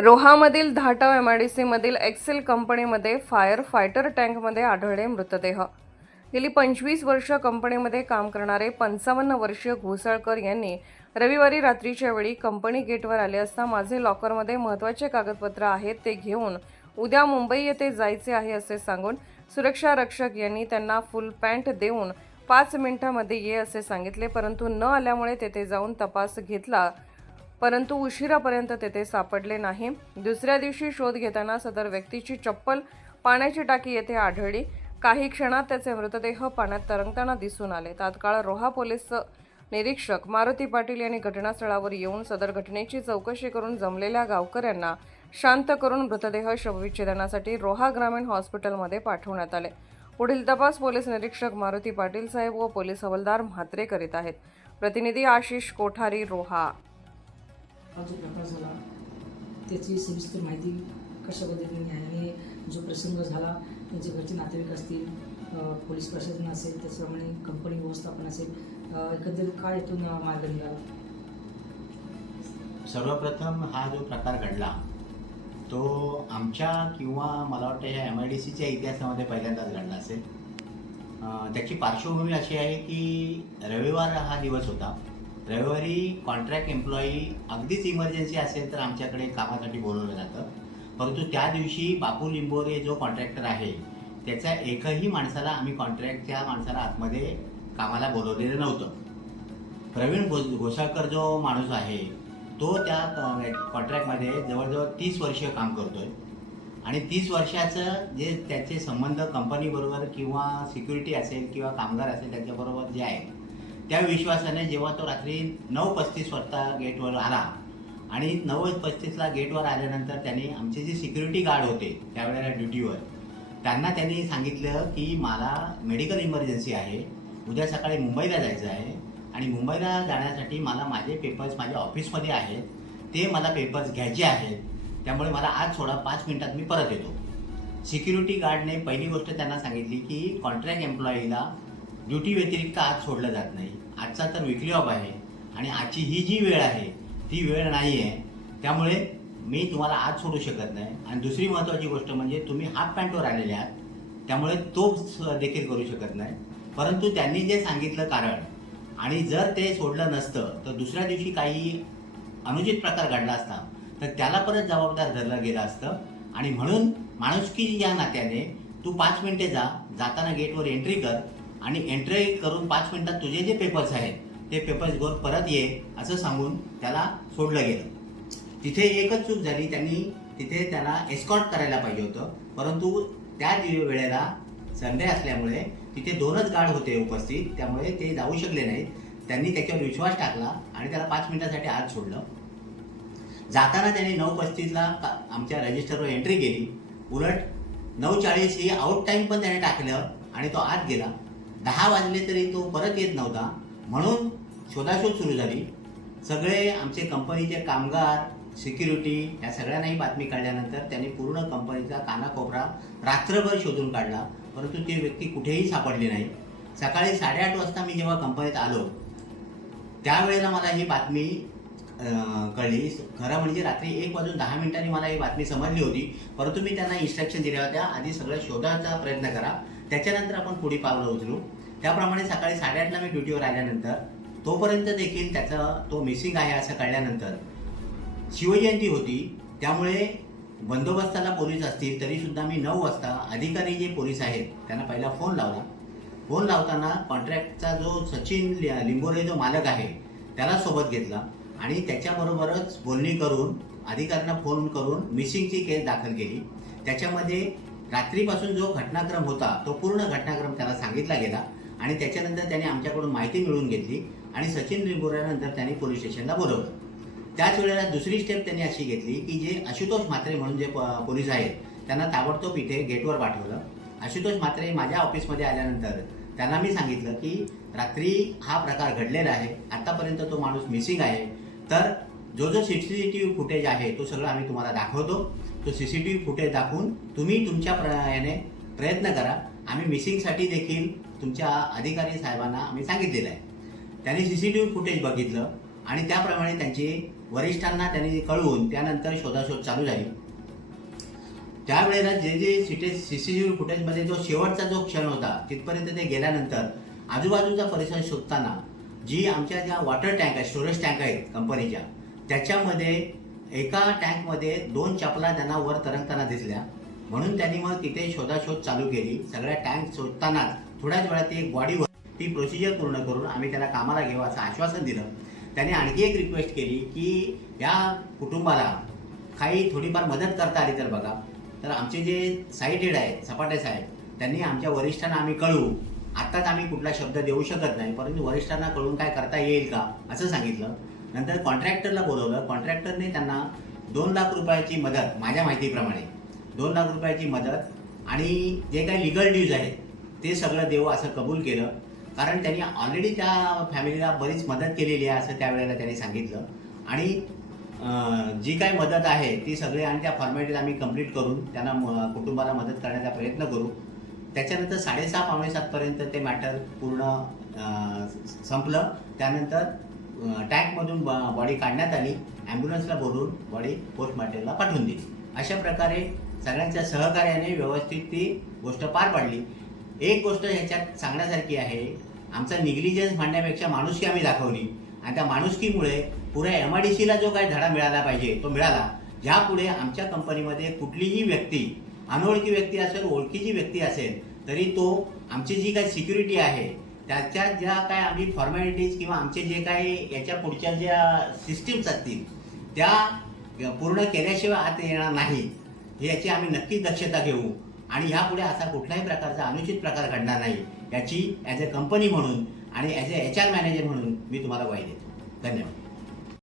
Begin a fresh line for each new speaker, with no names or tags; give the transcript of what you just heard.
रोहामधील धाटव M I D सीमधील Excel कंपनीमध्ये fire fighter टँकमध्ये आढळले मृतदेह. गेली पंचवीस वर्ष कंपनीमध्ये काम करणारे पंचावन्न वर्षीय घोसाळकर यांनी रविवारी रात्रीच्या वेळी कंपनी गेटवर आले असता माझे लॉकरमध्ये महत्त्वाचे कागदपत्र आहेत ते घेऊन उद्या मुंबई येथे जायचे आहे असे सांगून सुरक्षा रक्षक यांनी त्यांना फुल पॅन्ट देऊन पाच मिनिटांमध्ये ये असे सांगितले परंतु न आल्यामुळे तेथे जाऊन तपास घेतला परंतु उशिरापर्यंत तेथे सापडले नाही. दुसऱ्या दिवशी शोध घेताना सदर व्यक्तीची चप्पल पाण्याची टाकी येथे आढळली. काही क्षणात त्याचे मृतदेह पाण्यात तरंगताना दिसून आले. तात्काळ रोहा पोलीस निरीक्षक मारुती पाटील यांनी घटनास्थळावर येऊन सदर घटनेची चौकशी करून जमलेल्या गावकऱ्यांना शांत करून मृतदेह शवविच्छेदनासाठी रोहा ग्रामीण हॉस्पिटलमध्ये पाठवण्यात आले. पुढील तपास पोलीस निरीक्षक मारुती पाटील साहेब व पोलीस हवालदार म्हात्रे करीत आहेत. प्रतिनिधी आशिष कोठारी रोहा.
हा जो प्रकार झाला त्याची सविस्तर माहिती कशा पद्धतीने आहे आणि जो प्रसंग झाला त्यांचे घरचे नातेवाईक असतील पोलीस प्रशासन असेल त्याचप्रमाणे कंपनी व्यवस्थापन असेल एकंदरीत काय इथून मार्ग निघाला?
सर्वप्रथम हा जो प्रकार घडला तो आमच्या किंवा मला वाटतं ह्या एम आय डी सीच्या इतिहासामध्ये पहिल्यांदाच घडला असेल. त्याची पार्श्वभूमी अशी आहे की रविवार हा दिवस होता. रविवारी कॉन्ट्रॅक्ट एम्प्लॉई अगदीच इमर्जन्सी असेल तर आमच्याकडे कामासाठी बोलवलं जातं. परंतु त्या दिवशी बापू लिंबोरे जो कॉन्ट्रॅक्टर आहे त्याच्या एकही माणसाला आम्ही कॉन्ट्रॅक्टच्या माणसाला आतमध्ये कामाला बोलवलेलं नव्हतं. प्रवीण घो घोसाळकर जो माणूस आहे तो त्या कॉन्ट्रॅक्टमध्ये जवळजवळ तीस वर्ष काम करतोय. आणि तीस वर्षाचं जे त्याचे संबंध कंपनीबरोबर किंवा सिक्युरिटी असेल किंवा कामगार असेल त्याच्याबरोबर जे आहे त्या विश्वासाने जेव्हा तो रात्री नऊ पस्तीस वाजता गेटवर आला आणि नऊ पस्तीसला गेटवर आल्यानंतर त्यांनी आमचे जे सिक्युरिटी गार्ड होते त्यावेळेला ड्युटीवर त्यांना त्यांनी सांगितलं की मला मेडिकल इमर्जन्सी आहे उद्या सकाळी मुंबईला जायचं आहे आणि मुंबईला जाण्यासाठी मला माझे पेपर्स माझ्या ऑफिसमध्ये आहेत ते मला पेपर्स घ्यायचे आहेत त्यामुळे मला आज सोडा पाच मिनिटात मी परत येतो. सिक्युरिटी गार्डने पहिली गोष्ट त्यांना सांगितली की कॉन्ट्रॅक्ट एम्प्लॉईला ड्युटी व्यतिरिक्त आज सोडलं जात नाही. आजचा तर विकली ऑफ आहे आणि आजची ही जी वेळ आहे ती वेळ नाही आहे त्यामुळे मी तुम्हाला आज सोडू शकत नाही. आणि दुसरी महत्त्वाची गोष्ट म्हणजे तुम्ही हाफ पॅन्टवर आलेले आहात. त्यामुळे तो देखील करू शकत नाही. परंतु त्यांनी जे सांगितलं कारण आणि जर ते सोडलं नसतं तर दुसऱ्या दिवशी काही अनुचित प्रकार घडला असता तर त्याला परत जबाबदार धरलं गेलं असतं. आणि म्हणून माणुसकी या नात्याने तू पाच मिनिटे जा जाताना गेटवर एंट्री कर आणि एंट्री करून पाच मिनिटात तुझे जे पेपर्स आहेत ते पेपर्स घेऊन परत ये असं सांगून त्याला सोडलं गेलं. तिथे एकच चूक झाली त्यांनी तिथे त्याला एस्कॉर्ट करायला पाहिजे होतं. परंतु त्या वेळेला संडे असल्यामुळे तिथे दोनच गार्ड होते उपस्थित त्यामुळे ते जाऊ शकले नाहीत. त्यांनी त्याच्यावर विश्वास टाकला आणि त्याला पाच मिनिटासाठी आत सोडलं. जाताना त्यांनी नऊ पस्तीसला का- आमच्या रजिस्टरवर एंट्री केली. उलट नऊ चाळीस ही आउट टाईम पण त्याने टाकलं आणि तो आत गेला. दहा वाजले तरी तो परत येत नव्हता. म्हणून शोधाशोध सुरू झाली. सगळे आमचे कंपनीचे कामगार सिक्युरिटी या सगळ्यांनाही बातमी काढल्यानंतर त्यांनी पूर्ण कंपनीचा कानाकोपरा रात्रभर शोधून काढला. परंतु ती व्यक्ती कुठेही सापडली नाही. सकाळी साडेआठ वाजता मी जेव्हा कंपनीत आलो त्यावेळेला मला ही बातमी कळली. खरं म्हणजे रात्री एक वाजून दहा मिनिटांनी मला ही बातमी समजली होती. परंतु मी त्यांना इन्स्ट्रक्शन दिल्या होत्या. आधी सगळं शोधायचा प्रयत्न करा. त्याच्यानंतर आपण पुढे पावलं उचलू. त्याप्रमाणे सकाळी साडेआठला मी ड्युटीवर आल्यानंतर तोपर्यंत देखील त्याचा तो मिसिंग आहे असं कळल्यानंतर शिवजयंती होती. त्यामुळे बंदोबस्ताला पोलीस असतील तरीसुद्धा मी नऊ वाजता अधिकारी जे पोलीस आहेत त्यांना पहिला फोन लावला. फोन लावताना कॉन्ट्रॅक्टचा जो सचिन लि- लिंबोरे जो मालक आहे त्याला सोबत घेतला. आणि त्याच्याबरोबरच बोलणी करून अधिकाऱ्यांना फोन करून मिसिंगची केस दाखल केली. त्याच्यामध्ये रात्रीपासून जो घटनाक्रम होता तो पूर्ण घटनाक्रम त्याला सांगितला गेला आणि त्याच्यानंतर त्याने आमच्याकडून माहिती मिळवून घेतली आणि सचिन लिंबोऱ्यानंतर त्यांनी पोलीस स्टेशनला बोलवलं. त्याच वेळेला दुसरी स्टेप त्यांनी अशी घेतली की जे आशुतोष म्हात्रे म्हणून जे प- पोलीस आहेत त्यांना ताबडतोब इथे गेटवर पाठवलं. आशुतोष म्हात्रे माझ्या ऑफिसमध्ये आल्यानंतर त्यांना मी सांगितलं की रात्री हा प्रकार घडलेला आहे आत्तापर्यंत तो माणूस मिसिंग आहे. तर जो जो C C T V footage आहे तो सगळं आम्ही तुम्हाला दाखवतो. तो C C T V footage दाखवून तुम्ही तुमच्या प्र याने प्रयत्न करा. आम्ही मिसिंगसाठी देखील तुमच्या अधिकारी साहेबांना आम्ही सांगितलेलं आहे. त्यांनी C C T V footage बघितलं आणि त्याप्रमाणे त्यांची वरिष्ठांना त्यांनी कळवून त्यानंतर शोधाशोध चालू झाली. त्यावेळेला जे जे सिटे सी सी टी व्ही फुटेजमध्ये जो शेवटचा जो क्षण होता तिथपर्यंत ते गेल्यानंतर आजूबाजूचा परिसर शोधताना जी आमच्या ज्या वॉटर टँक आहेत स्टोरेज टँक आहेत कंपनीच्या त्याच्यामध्ये एका टँकमध्ये दोन चपला त्यांना वर तरंगताना दिसल्या. म्हणून त्यांनी मग तिथे शोधाशोध चालू केली. सगळ्या टँक शोधतानाच थोड्याच वेळात ती एक बॉडीवर ती प्रोसिजर पूर्ण करून आम्ही त्याला कामाला घेऊ असं आश्वासन दिलं. त्याने आणखी एक रिक्वेस्ट केली की या कुटुंबाला काही थोडीफार मदत करता आली तर बघा. तर आमचे जे साईट हेड आहेत सपाटे साहेब त्यांनी आमच्या वरिष्ठांना आम्ही कळवू. आत्ताच आम्ही कुठला शब्द देऊ शकत नाही परंतु वरिष्ठांना कळून काय करता येईल का असं सांगितलं. नंतर कॉन्ट्रॅक्टरला बोलवलं. कॉन्ट्रॅक्टरने त्यांना दोन लाख रुपयाची मदत माझ्या माहितीप्रमाणे दोन लाख रुपयाची मदत आणि जे काही लिगल ड्यूज आहेत ते सगळं देऊ असं कबूल केलं. कारण त्यांनी ऑलरेडी त्या फॅमिलीला बरीच मदत केलेली आहे असं त्यावेळेला त्यांनी सांगितलं. आणि जी काही मदत आहे ती सगळी आणि त्या फॉर्मॅलिटीज आम्ही कंप्लीट करून त्यांना कुटुंबाला मदत करण्याचा प्रयत्न करू. त्याच्यानंतर साडेसहा पावणे सातपर्यंत ते मॅटर पूर्ण संपलं. त्यानंतर टँकमधून ब- बॉडी काढण्यात आली. ॲम्ब्युलन्सला बोलून बॉडी पोस्टमॉर्टमला पाठवून दिली. अशा प्रकारे सगळ्यांच्या सहकार्याने व्यवस्थित ती गोष्ट पार पाडली. एक गोष्ट ह्याच्यात सांगण्यासारखी आहे आमचा निग्लिजन्स म्हणण्यापेक्षा माणुसकी आम्ही दाखवली. आणि त्या माणुसकीमुळे पुऱ्या एम आय डी सीला जो काही धडा मिळाला पाहिजे तो मिळाला. ज्यापुढे आमच्या कंपनीमध्ये कुठलीही व्यक्ती अनोळखी व्यक्ती असेल ओळखीची व्यक्ती असेल तरी तो आमची जी काही सिक्युरिटी आहे त्याच्या ज्या काय आम्ही फॉर्मॅलिटीज किंवा आमचे जे काही याच्या पुढच्या ज्या सिस्टीम्स असतील त्या पूर्ण केल्याशिवाय आत येणार नाही याची आम्ही नक्कीच दक्षता घेऊ. आणि ह्यापुढे असा कुठल्याही प्रकारचा अनुचित प्रकार घडणार नाही याची ॲज अ कंपनी म्हणून आणि as a H R manager म्हणून मी तुम्हाला ग्वाही देतो. धन्यवाद.